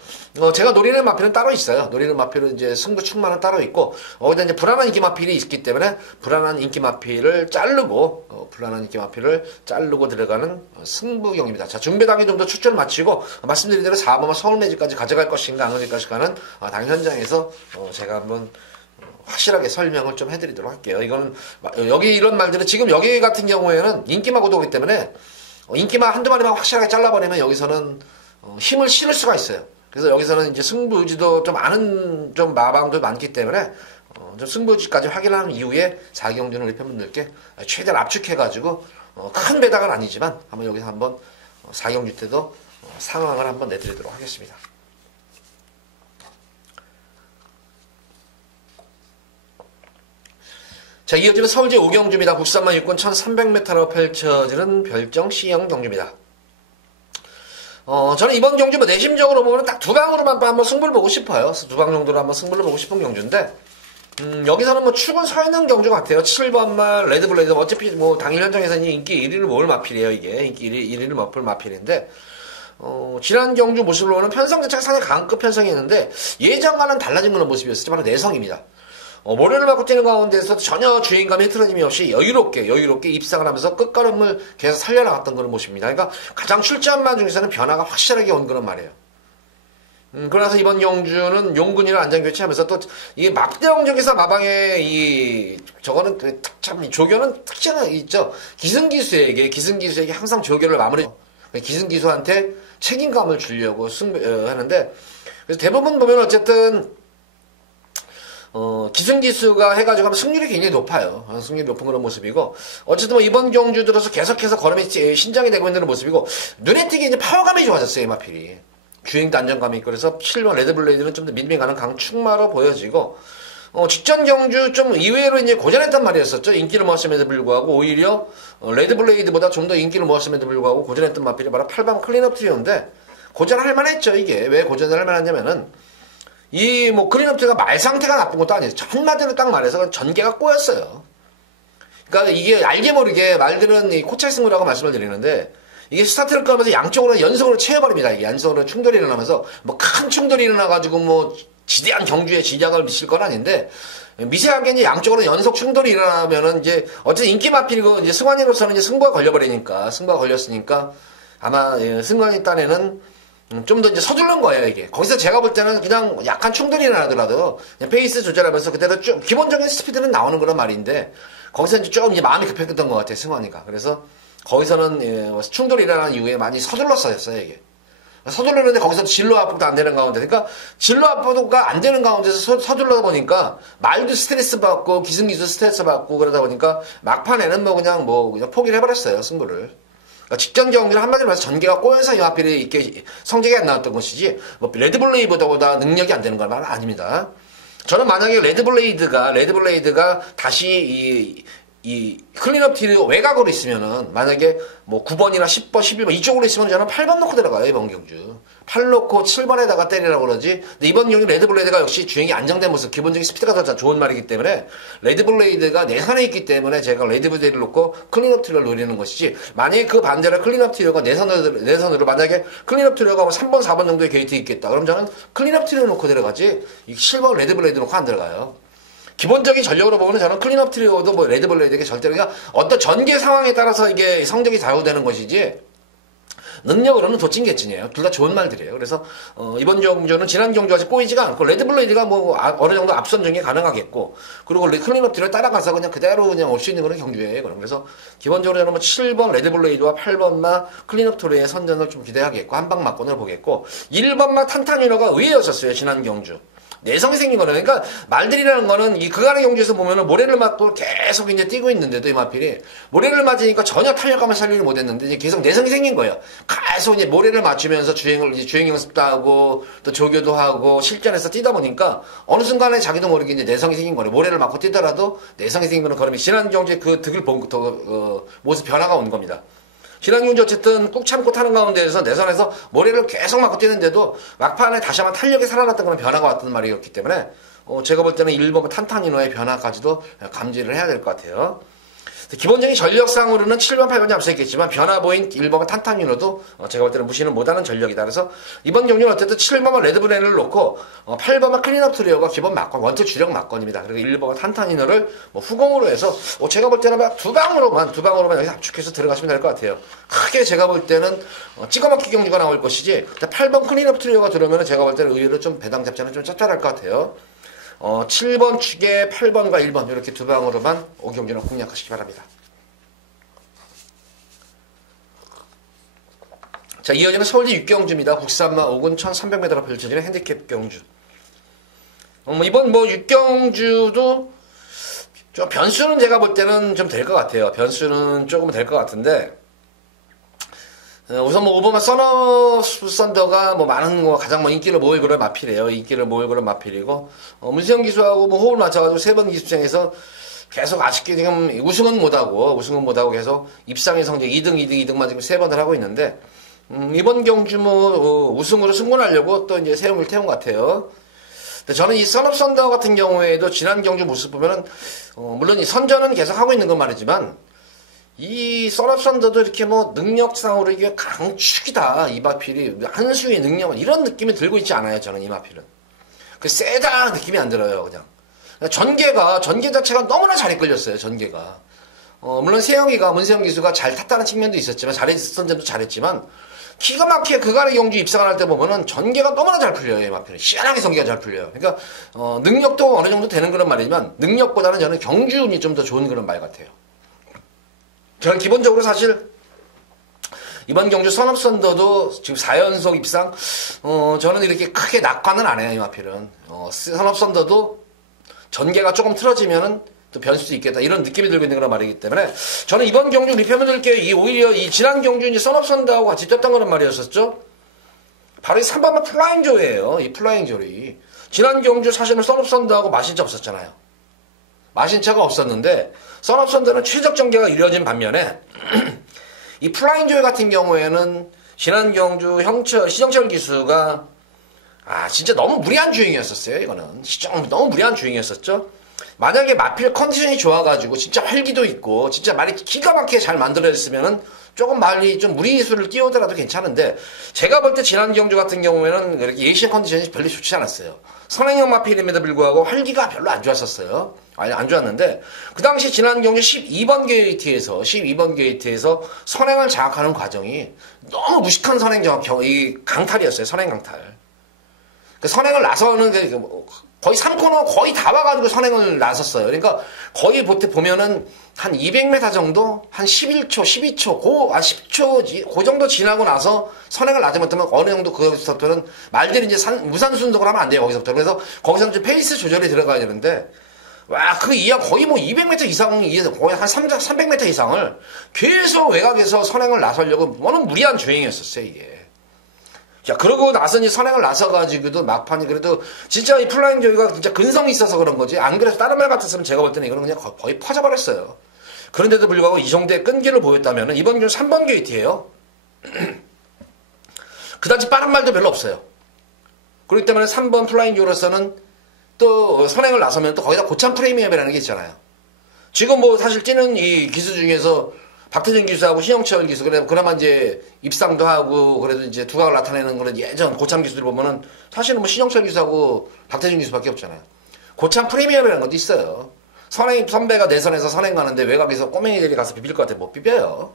제가 노리는 마필은 따로 있어요. 노리는 마필은 이제 승부 충만은 따로 있고 거기다 이제 불안한 인기 마필이 있기 때문에 불안한 인기 마필을 자르고 불안한 인기 마필을 자르고 들어가는 승부경입니다. 자, 준비단계 정도 추천을 마치고 말씀드린 대로 4번만 서울 매직까지 가져갈 것인가 안 가져갈 것인가는 당일 현장에서 제가 한번 확실하게 설명을 좀 해드리도록 할게요. 이거는 여기 이런 말들은 지금 여기 같은 경우에는 인기마 구도이기 때문에 인기마 한두 마리만 확실하게 잘라버리면 여기서는 힘을 실을 수가 있어요. 그래서 여기서는 이제 승부 의지도 좀 아는 좀 마방도 많기 때문에 좀 승부 의지까지 확인한 이후에 4경주는 우리 팬분들께 최대한 압축해가지고 큰 배당은 아니지만 한번 여기서 한번 4경주 때도 상황을 한번 내드리도록 하겠습니다. 자, 이어지는 서울제 5경주입니다. 국산만 육군 1300m로 펼쳐지는 별정 C형 경주입니다. 저는 이번 경주 내심적으로 보면 딱 두 방으로만 한번 승부를 보고 싶어요. 두 방 정도로 한번 승부를 보고 싶은 경주인데, 여기서는 축은 서 있는 경주 같아요. 7번말 레드블레이드. 어차피 당일 현장에서는 인기 1위를 모을 마필이에요, 이게. 인기 1위를 먹을 마필인데, 지난 경주 모습으로는 편성 자체가 상당히 강급 편성이 있는데, 예전과는 달라진 그런 모습이었어요. 바로 내성입니다. 모래를 맞고 뛰는 가운데서 전혀 주행감이 흐트러짐이 없이 여유롭게 입상을 하면서 끝걸음을 계속 살려나갔던 그런 모습입니다. 그러니까 가장 출전만 중에서는 변화가 확실하게 온 그런 말이에요. 그래서 이번 경주는 용군이랑 안장 교체하면서 또 이 막대형적에서 마방의 저거는 참 조교는 특징이 있죠. 기승기수에게 항상 조교를 마무리 기승기수한테 책임감을 주려고 하는데 그래서 대부분 보면 어쨌든 기승기수가 해가지고 하면 승률이 굉장히 높아요. 승률이 높은 그런 모습이고, 어쨌든 이번 경주 들어서 계속해서 걸음이 신장이 되고 있는 모습이고, 눈에 띄게 이제 파워감이 좋아졌어요, 이 마필이. 주행도 안정감이 있고, 그래서 7번 레드블레이드는 좀 더 믿음이 가는 강축마로 보여지고, 직전 경주 좀 이외로 이제 고전했단 말이었었죠. 인기를 모았음에도 불구하고, 오히려, 레드블레이드보다 좀 더 인기를 모았음에도 불구하고, 고전했던 마필이 바로 8번 클린업 트리오인데, 고전할 만했죠, 이게. 왜 고전을 할 만했냐면은, 클린업트가 말 상태가 나쁜 것도 아니에요. 한마디로 딱 말해서 전개가 꼬였어요. 그러니까 이게 알게 모르게 말들은 이 코차이승부라고 말씀을 드리는데, 이게 스타트를 끄면서 양쪽으로 연속으로 채워버립니다. 이게 연속으로 충돌이 일어나면서, 큰 충돌이 일어나가지고 지대한 경주에 지장을 미칠 건 아닌데, 미세하게 이제 양쪽으로 연속 충돌이 일어나면은 이제, 어쨌든 인기 마필이고, 이제 승관이로서는 이제 승부가 걸려버리니까, 승부가 걸렸으니까, 아마, 승관이 딴에는, 좀 더 이제 서두른 거예요, 이게. 거기서 제가 볼 때는 그냥 약간 충돌이 일어나더라도, 그냥 페이스 조절하면서 그대로 쭉, 기본적인 스피드는 나오는 그런 말인데, 거기서 이제 조금 이제 마음이 급했던 것 같아요, 승환이가. 그래서, 거기서는, 충돌이 일어난 이후에 많이 서둘렀어요, 이게. 서둘렀는데 거기서 진로 압박도 안 되는 가운데, 그러니까, 진로 압박가 안 되는 가운데서 서둘러다 보니까, 말도 스트레스 받고, 기승기수 스트레스 받고, 그러다 보니까, 막판에는 그냥 포기를 해버렸어요, 승부를. 직전 경기를 한마디로 말해서 전개가 꼬여서 이 마필이 이렇게 성적이 안 나왔던 것이지, 레드블레이드보다 능력이 안 되는 건 아닙니다. 저는 만약에 레드블레이드가 다시 이 클린업 티를 외곽으로 있으면은, 만약에 9번이나 10번, 11번 이쪽으로 있으면 저는 8번 놓고 들어가요, 이번 경주. 8 놓고 7번에다가 때리라고 그러지. 근데 이번 경기 레드블레이드가 역시 주행이 안정된 모습, 기본적인 스피드가 더 좋은 말이기 때문에, 레드블레이드가 내선에 있기 때문에 제가 레드블레이드를 놓고 클린업 티를 노리는 것이지, 만약에 그 반대로 클린업 티가 내선으로 만약에 클린업 티가 3번, 4번 정도의 게이트 있겠다. 그럼 저는 클린업 티를 놓고 들어가지, 이 7번 레드블레이드 놓고 안 들어가요. 기본적인 전력으로 보면 저는 클린업 트리오도 레드블레이드에게 절대로 그냥 어떤 전개 상황에 따라서 이게 성적이 좌우되는 것이지 능력으로는 도찐개찐이에요. 둘 다 좋은 말들이에요. 그래서 이번 경주는 지난 경주와 꼬이지가 않고 레드블레이드가 어느 정도 앞선 중에 가능하겠고 그리고 클린업 트리를 따라가서 그냥 그대로 그냥 올 수 있는 그런 경주예요. 그래서 기본적으로 저는 7번 레드블레이드와 8번마 클린업 트리의 선전을 좀 기대하겠고 한방 맞권을 보겠고 1번마 탄탄유너가 의외였었어요. 지난 경주. 내성이 생긴 거는 그러니까 말들이라는 거는 이 그간의 경주에서 보면은 모래를 맞고 계속 이제 뛰고 있는데도 이마필이 모래를 맞으니까 전혀 탄력감을 살리지 못했는데 이제 계속 내성이 생긴 거예요. 계속 이제 모래를 맞추면서 주행 연습도 하고 또 조교도 하고 실전에서 뛰다 보니까 어느 순간에 자기도 모르게 이제 내성이 생긴 거예요. 모래를 맞고 뛰더라도 내성이 생긴 거는 걸음이 지난 경주에 그 득을 본 모습 변화가 온 겁니다. 지난 경주 어쨌든 꾹 참고 타는 가운데에서 내선에서 모래를 계속 맞고 뛰는데도 막판에 다시 한번 탄력이 살아났던 그런 변화가 왔던 말이었기 때문에 제가 볼 때는 1번 탄탄이노의 변화까지도 감지를 해야 될 것 같아요. 기본적인 전력상으로는 7번, 8번이 앞서있겠지만 변화보인 1번은 탄탄이노도 제가 볼 때는 무시는 못하는 전력이다. 그래서 이번 경주는 어쨌든 7번은 레드브레인을 놓고 8번은 클린업 트리오가 기본 막건, 원투 주력 막건입니다. 그리고 1번은 탄탄이노를 후공으로 해서 제가 볼 때는 두 방으로만 여기 압축해서 들어가시면 될 것 같아요. 크게 제가 볼 때는 찍어먹기 경주가 나올 것이지 8번 클린업 트리오가 들어오면 제가 볼 때는 의외로 좀 배당 잡자는 좀 짭짤할 것 같아요. 7번 축에 8번과 1번 이렇게 두 방으로만 오경주는 공략하시기 바랍니다. 자, 이어지는 서울대 육경주입니다. 국산마 5군 1300m로 펼쳐지는 핸디캡 경주. 이번 육경주도 좀 변수는 제가 볼 때는 좀 될 것 같아요. 변수는 조금 될 것 같은데 우선 5번만 썬더가 많은 가장 인기를 모을 그런 마필이에요. 인기를 모을 그런 마필이고, 문세영 기수하고 호흡을 맞춰가지고 3번 기수장에서 계속 아쉽게 지금 우승은 못하고 계속 입상의 성적 2등만 지금 3번을 하고 있는데, 이번 경주 우승으로 승권하려고 또 이제 세움을 태운 것 같아요. 근데 저는 이 썬더 같은 경우에도 지난 경주 모습 보면은, 물론 이 선전은 계속 하고 있는 건 말이지만, 이 썬더도 이렇게 능력상으로 이게 강축이다. 이마필이 한 수의 능력은 이런 느낌이 들고 있지 않아요. 저는 이마필은. 세다 느낌이 안 들어요. 그냥. 전개 자체가 너무나 잘 이끌렸어요. 전개가. 물론 문세영 기수가 잘 탔다는 측면도 있었지만, 잘했던 점도 잘했지만, 기가 막히게 그간의 경주 입상을 할 때 보면은 전개가 너무나 잘 풀려요. 이마필은. 시원하게 전개가 잘 풀려요. 그러니까, 능력도 어느 정도 되는 그런 말이지만, 능력보다는 저는 경주운이 좀 더 좋은 그런 말 같아요. 저는 기본적으로 사실 이번 경주 썬더도 지금 4연속 입상 저는 이렇게 크게 낙관은 안 해요. 이마필은 썬더도 전개가 조금 틀어지면은 또 변수도 있겠다 이런 느낌이 들고 있는 그런 말이기 때문에 저는 이번 경주 우리 팬분들께 오히려 이 지난 경주 이제 썬더하고 같이 뛰었던 그런 말이었었죠. 바로 이 3번만 플라잉조예요. 이 플라잉조리 지난 경주 사실은 썬더하고 마신차 없었잖아요. 마신차가 없었는데 썬더는 최적 전개가 이루어진 반면에 이 플라잉조이 같은 경우에는 지난 경주 시정철 기수가 진짜 너무 무리한 주행이었었어요. 이거는 너무 무리한 주행이었었죠. 만약에 마필 컨디션이 좋아가지고 진짜 활기도 있고 진짜 말이 기가 막히게 잘 만들어졌으면은 조금 많이 좀 무리수를 띄우더라도 괜찮은데 제가 볼 때 지난 경주 같은 경우에는 이렇게 예시의 컨디션이 별로 좋지 않았어요. 선행형 마필임에도 불구하고 활기가 별로 안 좋았었어요. 안 좋았는데 그 당시 지난 경주 12번 게이트에서 선행을 장악하는 과정이 너무 무식한 선행 강탈이었어요. 선행 강탈. 그 선행을 나서는 거의 3코너 거의 다 와가지고 선행을 나섰어요. 그러니까 거의 보면은 한 200m 정도, 한 11초, 12초, 10초, 그 정도 지나고 나서 선행을 나지 못하면 어느 정도 거기서부터는 말들이 이제 무산 순속을 하면 안 돼요. 거기서부터. 그래서 거기서 이제 페이스 조절이 들어가야 되는데, 그 이하 거의 200m 이상, 거의 한 300m 이상을 계속 외곽에서 선행을 나서려고 너무 무리한 주행이었었어요, 이게. 자, 그러고 나서 이제 선행을 나서가지고도 막판이 그래도 진짜 이 플라잉 조이가 진짜 근성이 있어서 그런 거지. 안 그래서 다른 말 같았으면 제가 볼 때는 이거는 그냥 거의 퍼져버렸어요. 그런데도 불구하고 이 정도의 끈기를 보였다면 이번 경우 3번 게이트예요. 그다지 빠른 말도 별로 없어요. 그렇기 때문에 3번 플라잉 조로서는 또 선행을 나서면 또 거기다 고참 프리미엄이라는 게 있잖아요. 지금 사실 뛰는 이 기수 중에서 박태준 기수하고 신영철 기수, 그나마 이제 입상도 하고, 그래도 이제 두각을 나타내는 그런 예전 고참 기수들 보면은 사실은 신영철 기수하고 박태준 기수밖에 없잖아요. 고참 프리미엄이라는 것도 있어요. 선배가 내선에서 선행 가는데 외곽에서 꼬맹이들이 가서 비빌 것 같아. 못 비벼요.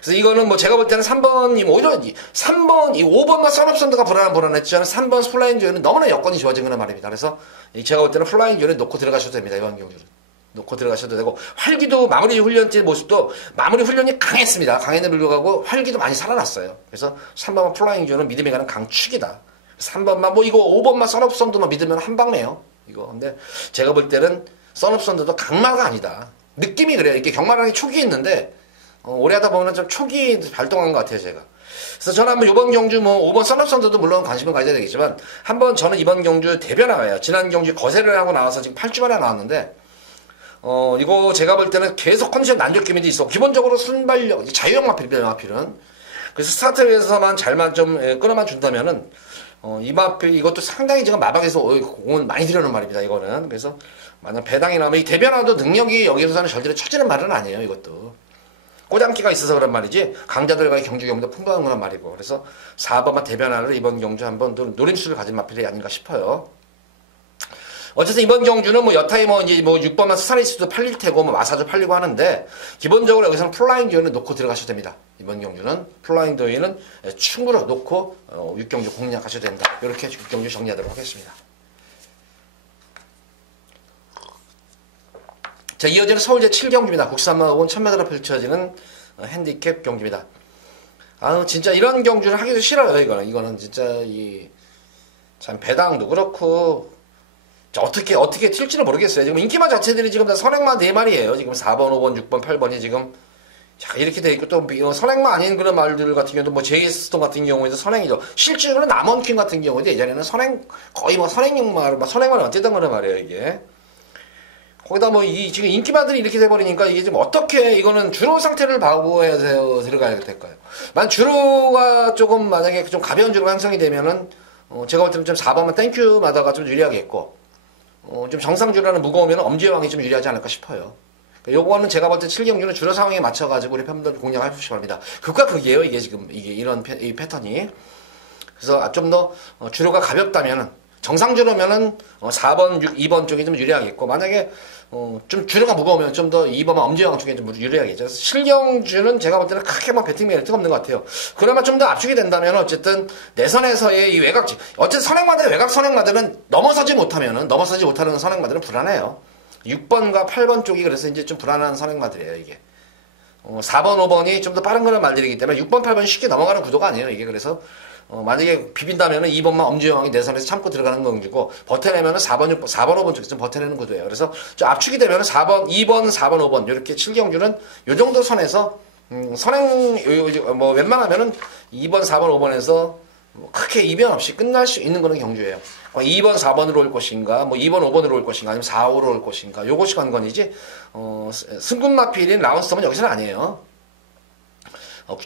그래서 이거는 제가 볼 때는 3번이 오히려 3번, 5번과 썬더가 불안했지만 3번 플라잉 조이는 너무나 여건이 좋아진 거란 말입니다. 그래서 제가 볼 때는 플라잉 조이를 놓고 들어가셔도 됩니다. 이번 경주는. 놓고 들어가셔도 되고, 활기도 마무리 훈련 때 모습도 마무리 훈련이 강했습니다. 강했는데 불구하고 활기도 많이 살아났어요. 그래서 3번 플라잉 조는 믿음이 가는 강축이다. 3번만 뭐 이거 5번만 썬업선두만 믿으면 한방네요. 이거 근데 제가 볼 때는 썬업선두도 강마가 아니다. 느낌이 그래요. 이게 경마랑이 촉이 있는데 오래 하다 보면 좀 촉이 발동한 것 같아요, 제가. 그래서 저는 한번 이번 경주 뭐 5번 썬업선두도 물론 관심을 가져야 되겠지만 한번 저는 이번 경주 대변 나와요. 지난 경주 거세를 하고 나와서 지금 8주 만에 나왔는데 이거 제가 볼 때는 계속 컨디션 난조기미도 있어. 기본적으로 순발력, 자유형 마필은. 그래서 스타트에서만 잘만 좀 끌어만 준다면은 이 마필 이것도 상당히 지금 마방에서 공은 많이 들여놓은 말입니다. 이거는. 그래서 만약 배당이 나면 이 대변화도 능력이 여기서는 절대로 처지는 말은 아니에요. 이것도. 꼬장기가 있어서 그런 말이지 강자들과의 경주 경험도 풍부한 거란 말이고. 그래서 4번만 대변화를 이번 경주 한번 노림수를 가진 마필이 아닌가 싶어요. 어쨌든 이번 경주는 뭐 여타이 뭐 이제 뭐 6번만 스타리스도 팔릴 테고 뭐 마사도 팔리고 하는데 기본적으로 여기서는 플라잉 도인을 놓고 들어가셔도 됩니다. 이번 경주는 플라잉 도인은 충분히 놓고 6경주 공략하셔도 된다. 이렇게 6경주 정리하도록 하겠습니다. 자, 이어지는 서울제 7경주입니다. 국산마옥은 1000m로 펼쳐지는 핸디캡 경주입니다. 진짜 이런 경주를 하기도 싫어요. 이거는 진짜 참 배당도 그렇고 어떻게 튈지를 모르겠어요. 지금 인기마 자체들이 지금 다 선행마 4마리예요. 지금 4번, 5번, 6번, 8번이 지금 이렇게 돼 있고 또 선행마 아닌 그런 말들 같은 경우도 뭐 제이스톤 같은 경우에도 선행이죠. 실제로는 남원퀸 같은 경우도 예전에는 선행 거의 뭐 선행마로 막 선행마를 어쨌든 거란 말이에요. 이게 거기다 뭐 지금 인기마들이 이렇게 돼버리니까 이게 지금 어떻게 이거는 주로 상태를 보고해야 들어가야 될까요? 주로가 조금 만약에 좀 가벼운 주로가 형성이 되면은 제가 볼 때는 좀 4번만 땡큐마다가 좀 유리하겠고 좀 정상주라는 무거우면 엄지왕이 좀 유리하지 않을까 싶어요. 요거는 제가 볼 때 7경주는 주로 상황에 맞춰가지고 우리 팬분들 공략해 주시기 바랍니다. 극과 극이에요. 이게 지금 이런 이 패턴이. 그래서 좀 더 주로가 가볍다면은 정상주로면은 4번, 2번 쪽이 좀 유리하겠고 만약에 좀 주로가 무거우면 좀 더 2번 엄지왕 쪽에 좀 유리하겠죠. 그래서 실경주는 제가 볼 때는 크게 막 배팅 메리트가 없는 것 같아요. 그나마 좀 더 압축이 된다면 어쨌든 내선에서의 이 외곽, 어쨌든 선행마들의 외곽 선행마들은 넘어서지 못하는 선행마들은 불안해요. 6번과 8번 쪽이 그래서 이제 좀 불안한 선행마들이에요, 이게. 4번, 5번이 좀 더 빠른 그런 말들이기 때문에 6번, 8번이 쉽게 넘어가는 구도가 아니에요, 이게. 그래서 만약에 비빈다면은 2번만 엄지영이 내선에서 참고 들어가는 경주고 버텨내면은 4번, 6번, 4번, 5번 쪽에서 좀 버텨내는 구도예요. 그래서 좀 압축이 되면은 4번, 2번, 4번, 5번 이렇게 7경주는 요 정도 선에서 선행 뭐 웬만하면은 2번, 4번, 5번에서 크게 이변 없이 끝날 수 있는 그런 경주예요. 2번, 4번으로 올 것인가, 뭐 2번, 5번으로 올 것인가, 아니면 4, 5로 올 것인가, 요것이 관건이지, 승군마필인 라운스톱은 여기서는 아니에요.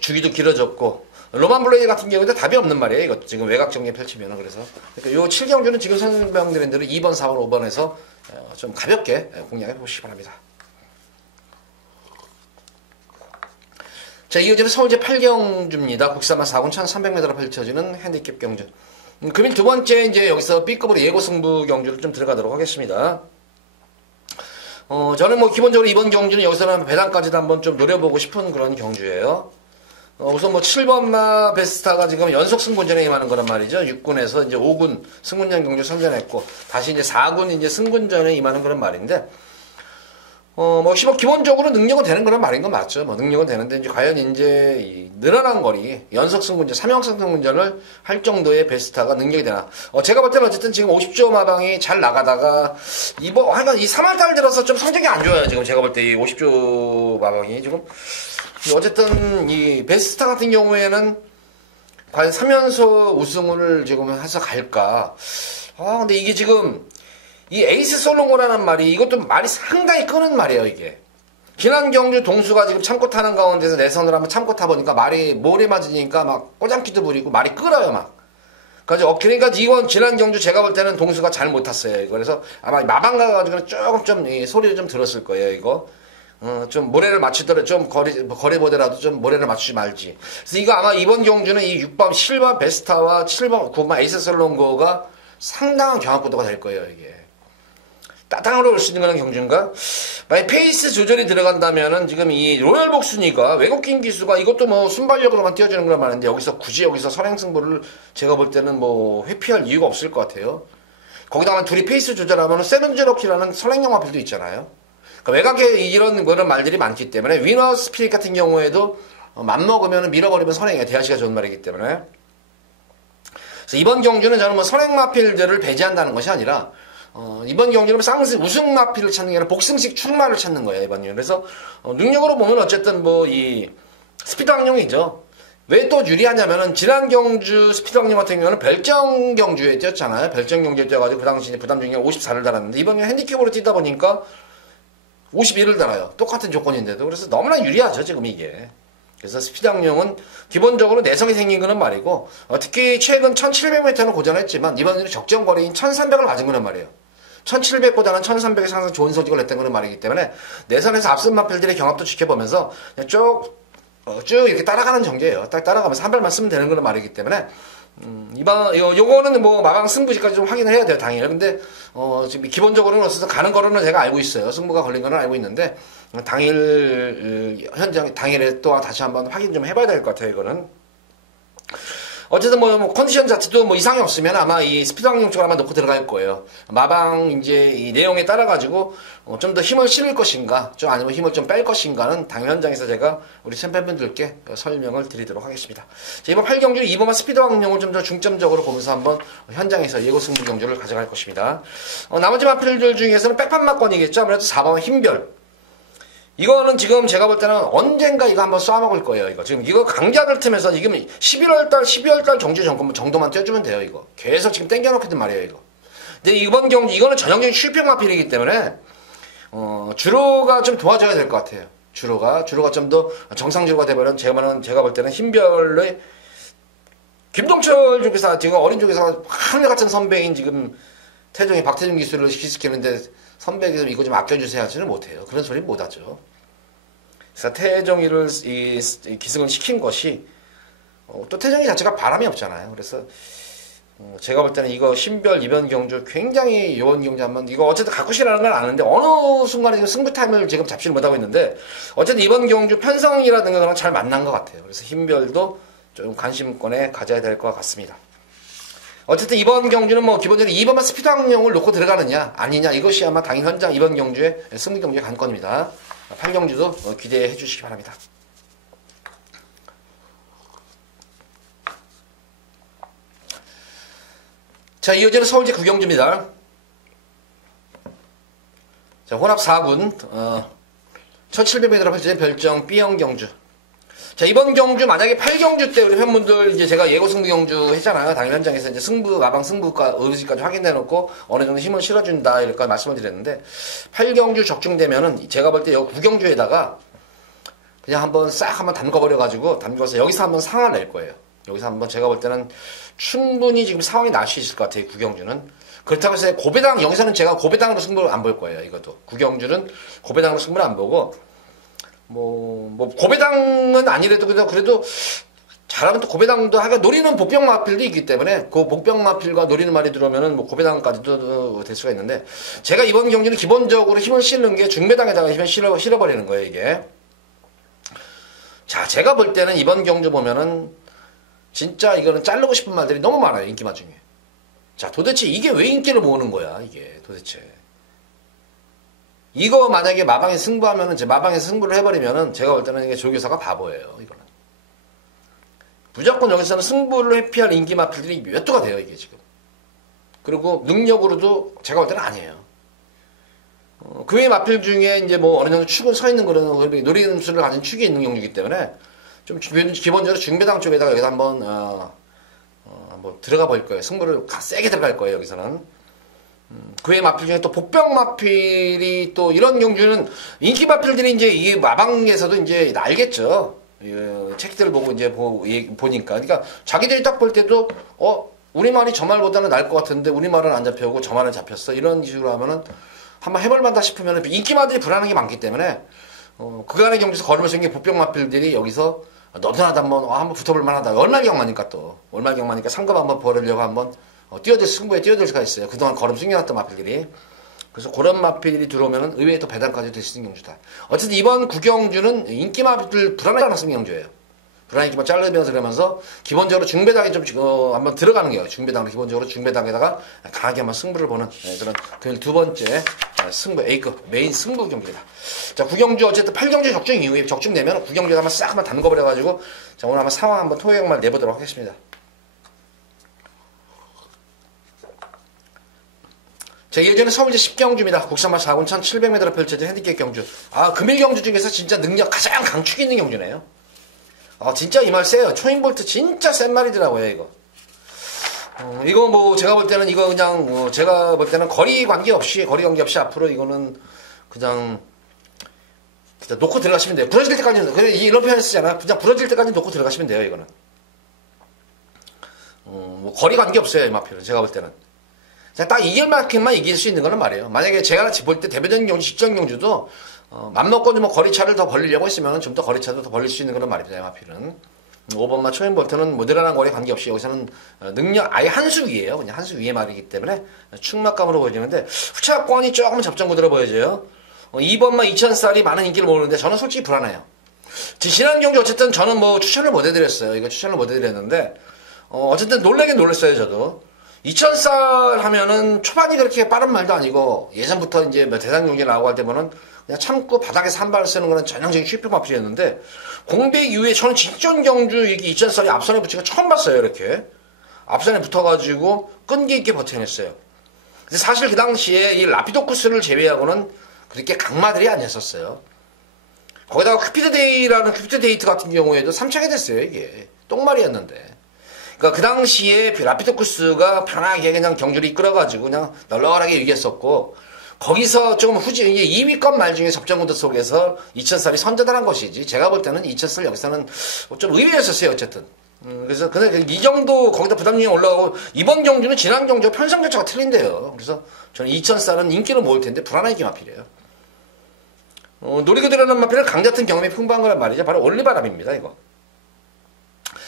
주기도 길어졌고, 로만 블레이 같은 경우에도 답이 없는 말이에요. 이것도 지금 외곽 정리에 펼치면은. 그러니까 요 7경주는 지금 설명드린 대로 2번, 4번, 5번에서 좀 가볍게 공략해 보시기 바랍니다. 자, 이어지는 서울제 8경주입니다. 국산마 4군 1300m로 펼쳐지는 핸디캡 경주. 금일 두 번째 이제 여기서 B급으로 예고 승부 경주를 좀 들어가도록 하겠습니다. 저는 뭐 기본적으로 이번 경주는 여기서는 배당까지도 한번 좀 노려보고 싶은 그런 경주예요. 우선 뭐 7번마 베스타가 지금 연속 승군전에 임하는 거란 말이죠. 6군에서 이제 5군 승군전 경주 선전했고 다시 이제 4군 이제 승군전에 임하는 그런 말인데 뭐 기본적으로 능력은 되는 그런 말인 건 맞죠. 뭐 능력은 되는데 이제 과연 이제 이 늘어난 거리 연속 승군전, 3연승 승군전을 할 정도의 베스타가 능력이 되나? 제가 볼 때는 어쨌든 지금 50조 마방이 잘 나가다가 하여간 이 3월달 들어서 좀 성적이 안 좋아요. 지금 제가 볼 때 이 50조 마방이 지금 어쨌든 이 베스타 같은 경우에는 과연 3연속 우승을 지금 해서 갈까? 근데 이게 지금 이 에이스 솔롱고라는 말이 이것도 말이 상당히 끄는 말이에요. 이게 지난 경주 동수가 지금 참고 타는 가운데서 내선을 한번 참고 타보니까 말이 모래 맞으니까 막 꼬장기도 부리고 말이 끌어요 막. 그러니까 이건 지난 경주 제가 볼 때는 동수가 잘 못 탔어요. 이거 그래서 아마 마방 가가지고 조금 좀 소리를 좀 들었을 거예요. 이거 좀 모래를 맞추더라도 좀 거리 보더라도 좀 모래를 맞추지 말지. 그래서 이거 아마 이번 경주는 이 6번 7번 베스타와 7번 9번 에이스 솔롱고가 상당한 경합구도가 될 거예요. 이게. 따당으로 올 수 있는 그런 경주인가? 만약 페이스 조절이 들어간다면은 지금 이 로열 복순이가 외국인 기수가 이것도 뭐 순발력으로만 뛰어주는 건 많은데 굳이 여기서 선행승부를 제가 볼 때는 뭐 회피할 이유가 없을 것 같아요. 거기다가 둘이 페이스 조절하면 세븐제로키라는 선행형 마필도 있잖아요. 그러니까 외곽에 이런 말들이 많기 때문에 위너 스피릿 같은 경우에도 맘먹으면 밀어버리면 선행이에요. 대하시가 좋은 말이기 때문에. 그래서 이번 경주는 저는 뭐 선행마필들을 배제한다는 것이 아니라 이번 경기는 우승 마필을 찾는 게 아니라 복승식 출마를 찾는 거예요, 이번 경기. 그래서 능력으로 보면 어쨌든 뭐 이 스피드 왕룡이죠. 왜 또 유리하냐면은 지난 경주 스피드 왕룡 같은 경우는 별정 경주에 뛰었잖아요. 별정 경주에 뛰어가지고 그 당시 부담 중에 54를 달았는데 이번 경기 핸디캡으로 뛰다 보니까 51을 달아요. 똑같은 조건인데도. 그래서 너무나 유리하죠, 지금 이게. 그래서 스피드 왕룡은 기본적으로 내성이 생긴 거는 말이고 특히 최근 1700m는 고전했지만 이번에는 적정거리인 1300을 맞은 거란 말이에요. 1700보다는 1300이 상당히 좋은 소식을 냈던 거는 말이기 때문에 내선에서 앞선 마필들의 경합도 지켜보면서 쭉 이렇게 따라가는 정도예요. 딱 따라가면서 한 발만 쓰면 되는 거는 말이기 때문에 요거는 뭐 마방 승부지까지 좀 확인을 해야 돼요, 당연히. 근데 지금 기본적으로는 어쨌든 가는 거로는 제가 알고 있어요. 승부가 걸린 거는 알고 있는데 당일에 또 다시 한번 확인 좀 해봐야 될 것 같아요, 이거는. 어쨌든 뭐 컨디션 자체도 뭐 이상이 없으면 아마 이 스피드 왕룡 쪽을 아마 놓고 들어갈 거예요. 마방 이제 이 내용에 따라 가지고 좀 더 힘을 실을 것인가, 좀 아니면 힘을 좀 뺄 것인가는 당일 현장에서 제가 우리 챔피언분들께 설명을 드리도록 하겠습니다. 자, 이번 8경주 2번만 스피드 왕룡을 좀 더 중점적으로 보면서 한번 현장에서 예고 승부 경주를 가져갈 것입니다. 나머지 마필들 중에서는 백판막권이겠죠. 아무래도 4번 힘별. 이거는 지금 제가 볼 때는 언젠가 이거 한번 쏴먹을 거예요, 이거. 지금 이거 강약을 틈에서 지금 12월달 정주 정도만 떼주면 돼요, 이거. 계속 지금 땡겨놓거든 말이에요, 이거. 근데 이번 경주, 이거는 전형적인 슈핑 마필이기 때문에, 주로가 좀 도와줘야 될 것 같아요. 주로가 좀 더 정상주로가 되면은 제가 볼 때는 힘별의 김동철 쪽에서 지금 어린 쪽에서 하늘같은 선배인 지금 박태준 기술을 시키는데 선배에서 이거 좀 아껴주세요 하지는 못해요. 그런 소리 못하죠. 그래서 태정이를 이 기승을 시킨 것이 또 태정이 자체가 바람이 없잖아요. 그래서 제가 볼 때는 이거 신별 이번 경주 굉장히 이번 경주 한번 이거 어쨌든 가꾸시라는 건 아는데 어느 순간에 지금 승부 타임을 지금 잡지를 못하고 있는데 어쨌든 이번 경주 편성이라든가 그런 잘 만난 것 같아요. 그래서 힘별도 좀 관심권에 가져야 될 것 같습니다. 어쨌든 이번 경주는 뭐 기본적으로 2번만 스피드 왕룡을 놓고 들어가느냐 아니냐 이것이 아마 당일 현장 이번 경주의 승리 경주의 관건입니다. 8경주도 기대해 주시기 바랍니다. 자, 이어지는 서울제 9경주입니다. 자, 혼합 4군 1700m로 펼쳐진 별정 B형 경주. 자, 이번 경주 만약에 8경주 때 우리 팬분들 이제 제가 예고 승부 경주 했잖아요. 당일 현장에서 이제 마방 승부가 의지까지 확인해 놓고 어느 정도 힘을 실어준다 이렇게 말씀을 드렸는데 8경주 적중되면은 제가 볼 때 여기 9경주에다가 그냥 한번 싹 한번 담궈서 여기서 한번 상황을 낼 거예요. 여기서 한번 제가 볼 때는 충분히 지금 상황이 날 수 있을 것 같아요. 9경주는. 그렇다고 해서 여기서는 제가 고배당으로 승부를 안 볼 거예요. 이것도. 9경주는 고배당으로 승부를 안 보고 고배당은 아니래도 그래도 잘하면 또 고배당도 하가 노리는 복병 마필도 있기 때문에 그 복병 마필과 노리는 말이 들어오면은 뭐 고배당까지도 될 수가 있는데 제가 이번 경기는 기본적으로 힘을 실는 게 중배당에다가 힘을 실어버리는 거예요, 이게. 자, 제가 볼 때는 이번 경주 보면은 진짜 이거는 자르고 싶은 말들이 너무 많아요, 인기마 중에. 자, 도대체 이게 왜 인기를 모으는 거야, 이게 도대체. 이거 만약에 마방에 승부하면은, 마방에서 승부를 해버리면은, 제가 볼 때는 이게 조교사가 바보예요, 이거는. 무조건 여기서는 승부를 회피할 인기 마필들이 몇 도가 돼요, 이게 지금. 그리고 능력으로도 제가 볼 때는 아니에요. 그 외의 마필 중에 이제 뭐 어느 정도 축은 서 있는 그런 노리는 수를 가진 축이 있는 경주이기 때문에 좀 기본적으로 중배당 쪽에다가 여기서 한번, 한번 들어가 볼 거예요. 승부를 세게 들어갈 거예요, 여기서는. 그 외 마필 중에 또 복병 마필이 또 이런 경주는 인기 마필들이 이제 이 마방에서도 이제 알겠죠. 책들을 보고 이제 보니까. 그러니까 자기들이 딱 볼 때도 우리 말이 저 말보다는 나을 것 같은데 우리 말은 안 잡혀오고 저 말은 잡혔어. 이런 식으로 하면은 한번 해볼 만다 싶으면 인기 마들이 불안한 게 많기 때문에 그간의 경주에서 걸으면서 생긴 복병 마필들이 여기서 너도나도 한번 붙어볼 만하다. 월말경마니까 상금 한번 벌으려고 한번 승부에 뛰어들 수가 있어요. 그동안 걸음 숨겨놨던 마필들이. 그래서 그런 마필이 들어오면은 의외에 또 배당까지 될 수 있는 경주다. 어쨌든 이번 9경주는 인기 마필들 불안하지 않은 승리 경주예요. 불안한 인기만 자르면서 그러면서 기본적으로 중배당에 좀 한번 들어가는 거예요. 기본적으로 중배당에다가 강하게 한번 승부를 보는 그런 금일 두 번째 승부 A급 메인 승부 경기입니다. 자, 9경주 어쨌든 8경주 적중 이후에 적중되면 9경주에 한번 싹 한번 담궈버려가지고 자, 오늘 한번 상황 한번 토요일만 내보도록 하겠습니다. 자, 예전에 서울제 10경주입니다. 국산마 4군 1700m 펼쳐진 핸디캡 경주. 아, 금일 경주 중에서 진짜 능력 가장 강축이 있는 경주네요. 진짜 이 말 세요. 초인볼트 진짜 센 말이더라고요, 이거. 이거 뭐, 제가 볼 때는 이거 그냥, 제가 볼 때는 거리 관계없이 앞으로 이거는 그냥 놓고 들어가시면 돼요. 부러질 때까지는, 그래, 이런 표현 쓰잖아. 그냥 부러질 때까지 놓고 들어가시면 돼요, 이거는. 뭐, 거리 관계없어요, 이 마필은. 제가 볼 때는. 딱 이길 만큼만 이길 수 있는 거는 말이에요. 만약에 제가 볼 때 대표적인 경주, 직전 경주도, 맘먹고 뭐 거리차를 더 벌리려고 했으면 좀 더 거리차도 더 벌릴 수 있는 거는 말입니다, 이 마필은. 5번마 초인볼트는 뭐 늘어난 거리 관계없이 여기서는 능력 아예 한 수 위에요. 그냥 한 수 위에 말이기 때문에 충막감으로 보여지는데 후차권이 조금 접전구들어 보여져요. 2번마 2000쌀이 많은 인기를 모으는데 저는 솔직히 불안해요. 지난 경주 어쨌든 저는 뭐 추천을 못 해드렸어요. 이거 추천을 못 해드렸는데 어쨌든 놀라긴 놀랐어요, 저도. 2000쌀 하면은 초반이 그렇게 빠른 말도 아니고 예전부터 이제 뭐 대상 경기 나오고 할 때면은 그냥 참고 바닥에서 한 발을 쓰는 거는 전형적인 슈퍼 마필이었는데 공백 이후에 저는 직전 경주 이게 2000쌀이 앞선에 붙이고 처음 봤어요, 이렇게. 앞선에 붙어가지고 끈기 있게 버텨냈어요. 근데 사실 그 당시에 이 라피도쿠스를 제외하고는 그렇게 강마들이 아니었었어요. 거기다가 큐피드 데이트 같은 경우에도 3차게 됐어요, 이게. 똥말이었는데. 그러니까 그 당시에 라피도쿠스가 편하게 그냥 경주를 이끌어가지고 그냥 널널하게 이겼었고, 거기서 조금 후지, 이게 2위권 말 중에 접전구도 속에서 2000쌀이 선전한 것이지. 제가 볼 때는 2000쌀 여기서는 좀 의외였었어요, 어쨌든. 그래서 그냥 이 정도 거기다 부담력이 올라가고, 이번 경주는 지난 경주와 편성 자체가 틀린데요. 그래서 저는 2000쌀은 인기를 모을 텐데 불안하게 마필이에요. 노리고 들어가는 마필은 강같은 경험이 풍부한 거란 말이죠. 바로 올리바람입니다, 이거.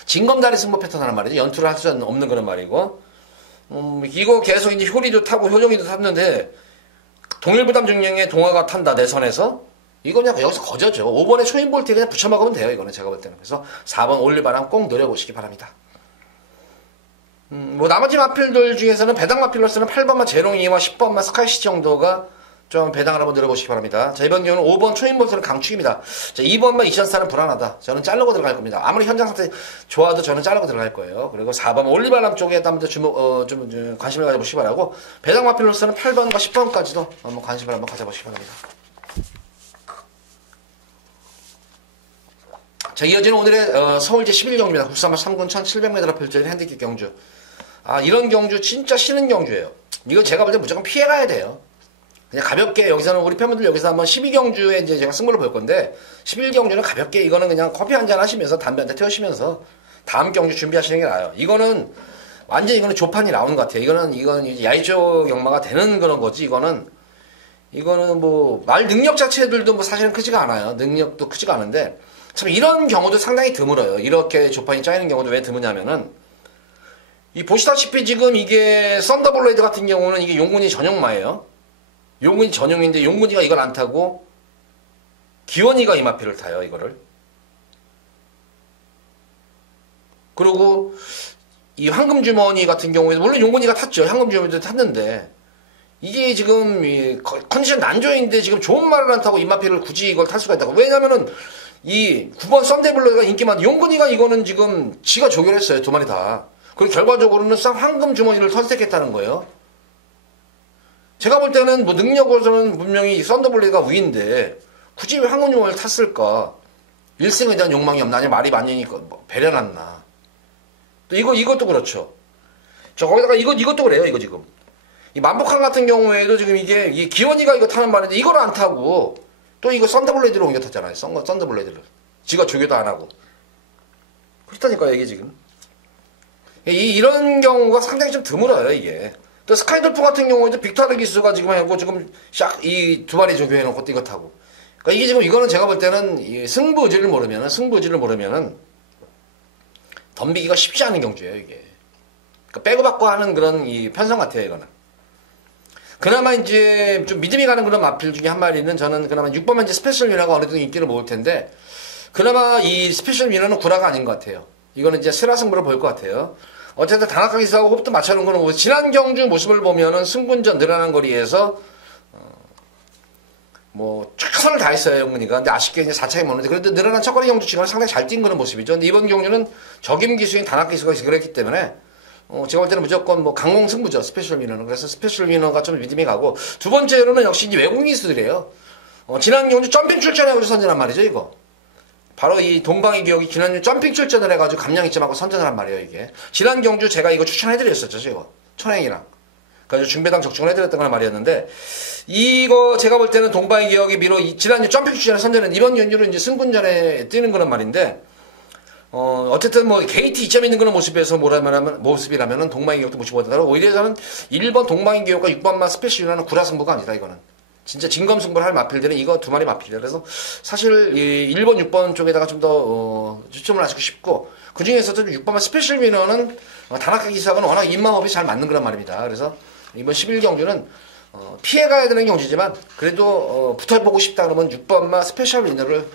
진검다리 승부 패턴 하는 말이죠. 연투를 할 수 없는 그런 말이고, 이거 계속 이제 효리도 타고 효정이도 탔는데, 동일부담 중량의 동화가 탄다, 내 선에서. 이거 그냥 여기서 거저죠. 5번에 초인볼트에 그냥 붙여먹으면 돼요, 이거는 제가 볼 때는. 그래서 4번 올리바람 꼭 노려보시기 바랍니다. 뭐, 나머지 마필들 중에서는 배당 마필로서는 8번만 제롱이와 10번만 스카이시 정도가 좀 배당을 한번 노려보시기 바랍니다. 자, 이번 경우는 5번 초인볼트는 강축입니다. 자, 2번만 2000쌀은 불안하다. 저는 자르고 들어갈 겁니다. 아무리 현장 상태 좋아도 저는 자르고 들어갈 거예요. 그리고 4번 올리바람 쪽에 한번 좀 관심을 가져보시기 바라고, 배당 마필로서는 8번과 10번까지도 한번 관심을 한번 가져보시기 바랍니다. 자, 이어지는 오늘의 서울제 11경주입니다. 국산마 3군 1700m 펼쳐진 핸디캡 경주. 아, 이런 경주 진짜 쉬는 경주예요. 이거 제가 볼 때 무조건 피해가야 돼요. 그냥 가볍게, 여기서는 우리 팬분들 여기서 한번 12경주에 이제 제가 승부를 볼 건데, 11경주는 가볍게, 이거는 그냥 커피 한잔 하시면서 담배 한대 태우시면서 다음 경주 준비하시는 게 나아요. 이거는 완전히 이거는 조판이 나오는 것 같아요. 이거는 야이조 경마가 되는 그런 거지. 이거는 뭐 말 능력 자체들도 뭐 사실은 크지가 않아요. 능력도 크지가 않은데, 참 이런 경우도 상당히 드물어요. 이렇게 조판이 짜이는 경우도 왜 드무냐면은, 이 보시다시피 지금 이게 썬더블레이드 같은 경우는 이게 용군이 전용마예요. 용군이 전용인데 용군이가 이걸 안 타고 기원이가 이 마필을 타요, 이거를. 그리고 이 황금주머니 같은 경우에도 물론 용군이가 탔죠. 황금주머니도 탔는데 이게 지금 이 컨디션 난조인데 지금 좋은 말을 안 타고 이 마필을 굳이 이걸 탈 수가 있다고. 왜냐면은 이 9번 썬데블레이드가 인기 많은 용군이가 이거는 지금 지가 조결했어요, 두 마리 다. 그리고 결과적으로는 황금주머니를 선택했다는 거예요. 제가 볼 때는 뭐 능력으로서는 분명히 썬더블레이드가 우위인데 굳이 왜 황금주머니를 탔을까? 1승에 대한 욕망이 없나? 아니 말이 많으니까 뭐 배려났나? 또 이것도 그렇죠. 저 거기다가 이것도 그래요. 이거 지금 이 만복항 같은 경우에도 지금 이게 기원이가 이거 타는 말인데 이걸 안 타고 또 이거 썬더블레이드로 옮겨 탔잖아요. 썬더블레이드를 지가 조교도 안 하고 그렇다니까요, 이게 지금. 이런 경우가 상당히 좀 드물어요, 이게. 또 스카이돌프 같은 경우에도 빅토르 기수가 지금 해놓고 지금 이 두 마리 조교해놓고 또 이거 타고. 그러니까 이게 지금 이거는 제가 볼 때는 승부지를 모르면은 덤비기가 쉽지 않은 경주예요, 이게. 그러니까 빼고 받고 하는 그런 이 편성 같아요, 이거는. 그나마 이제 좀 믿음이 가는 그런 마필 중에 한 마리는 저는 그나마 6번만 이제 스페셜 위너가 어느 정도 인기를 모을 텐데, 그나마 이 스페셜 위너는 구라가 아닌 것 같아요. 이거는 이제 스라 승부를 볼 것 같아요. 어쨌든 다나카 기수하고 호흡도 맞춰놓은 거는 뭐 지난 경주 모습을 보면은 승분전 늘어난 거리에서 뭐 최선을 다했어요, 영문이가. 근데 아쉽게 이제 4차에 먹는데 그래도 늘어난 첫거리 경주 시간을 상당히 잘 뛴 그런 모습이죠. 근데 이번 경주는 적임 기수인 다나카 기수가 그랬기 때문에 제가 볼 때는 무조건 뭐 강공승부죠. 스페셜 위너는. 그래서 스페셜 위너가 좀 믿음이 가고, 두 번째로는 역시 이제 외국인 기수들이에요. 지난 경주 점핑 출전해가지고 선전한 말이죠, 이거. 바로 이 동방의 기억이 지난주 점핑 출전을 해가지고 감량이점하고 선전을 한 말이에요, 이게. 지난 경주 제가 이거 추천해드렸었죠, 이거. 천행이랑. 그래서 중배당 적중을 해드렸던 걸 말이었는데, 이거 제가 볼 때는 동방의 기억이 비록 지난주 점핑 출전에 선전은 이번 경주는 이제 승군전에 뛰는 거란 말인데, 어쨌든 뭐 게이트 2점 있는 그런 모습이라면은 동방의 기억도 무시 못하더라. 오히려 저는 1번 동방의 기억과 6번만 스페셜이라는 구라 승부가 아니다, 이거는. 진짜 진검 승부를 할 마필들은 이거 두 마리 마필이다. 그래서 사실 이 1번, 6번 쪽에다가 좀 더 초점을 하시고 싶고, 그 중에서도 6번만 스페셜 위너는 다나카 기사하고는 워낙 입마법이 잘 맞는 거란 말입니다. 그래서 이번 11경주는 피해가야 되는 경주지만 그래도 붙어보고 싶다 그러면 6번만 스페셜 위너를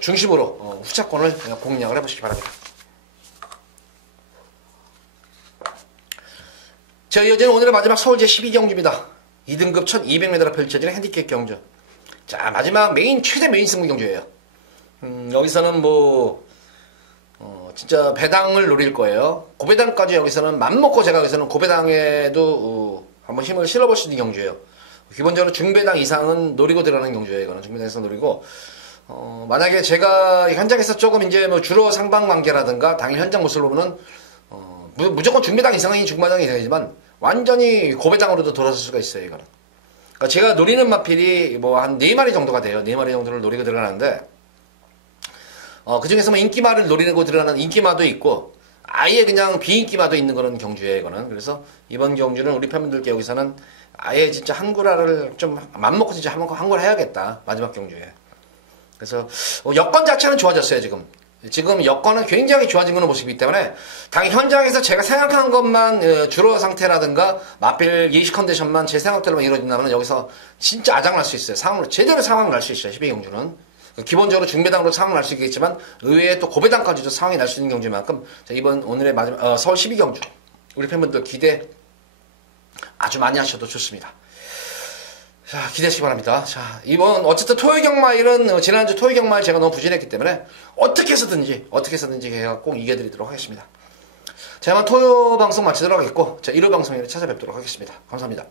중심으로 후차권을 공략을 해보시기 바랍니다. 자, 이어지는 오늘의 마지막 서울 제12경주입니다. 2등급 1200m로 펼쳐지는 핸디캡 경주. 자, 마지막 최대 메인 승부 경주예요. 여기서는 진짜 배당을 노릴 거예요. 고배당까지 여기서는 맘먹고 제가 여기서는 고배당에도 한번 힘을 실어볼 수 있는 경주예요. 기본적으로 중배당 이상은 노리고 들어가는 경주예요. 이거는 중배당 이상 노리고. 만약에 제가 현장에서 조금 이제 뭐 주로 상방 관계라든가 당일 현장 모습을 보면, 무조건 중배당 이상이 중배당 이상이지만, 완전히 고배당으로도 돌아설 수가 있어요, 이거는. 그러니까 제가 노리는 마필이 뭐 한 4마리 정도가 돼요. 4마리 정도를 노리고 들어가는데, 그 중에서 뭐 인기마를 노리고 들어가는 인기마도 있고, 아예 그냥 비인기마도 있는 그런 경주예요, 이거는. 그래서 이번 경주는 우리 팬분들께 여기서는 아예 진짜 한구라를 좀 맘먹고 진짜 한구라 해야겠다. 마지막 경주에. 그래서 여건 자체는 좋아졌어요, 지금. 지금 여건은 굉장히 좋아진 그런 모습이기 때문에 당연히 현장에서 제가 생각한 것만 주로 상태라든가 마필 예시 컨디션만 제 생각대로만 이루어진다면 여기서 진짜 아작날 수 있어요. 제대로 상황 날 수 있어요. 12경주는. 기본적으로 중배당으로 상황 날 수 있겠지만 의외에 또 고배당까지도 상황이 날 수 있는 경주만큼 이번 오늘의 마지막 서울 12경주 우리 팬분들 기대 아주 많이 하셔도 좋습니다. 자, 기대하시기 바랍니다. 자, 이번, 어쨌든 토요경마일은, 지난주 토요경마일 제가 너무 부진했기 때문에, 어떻게 해서든지 제가 꼭 이겨드리도록 하겠습니다. 자, 이만 토요 방송 마치도록 하겠고, 자, 일요 방송에 찾아뵙도록 하겠습니다. 감사합니다.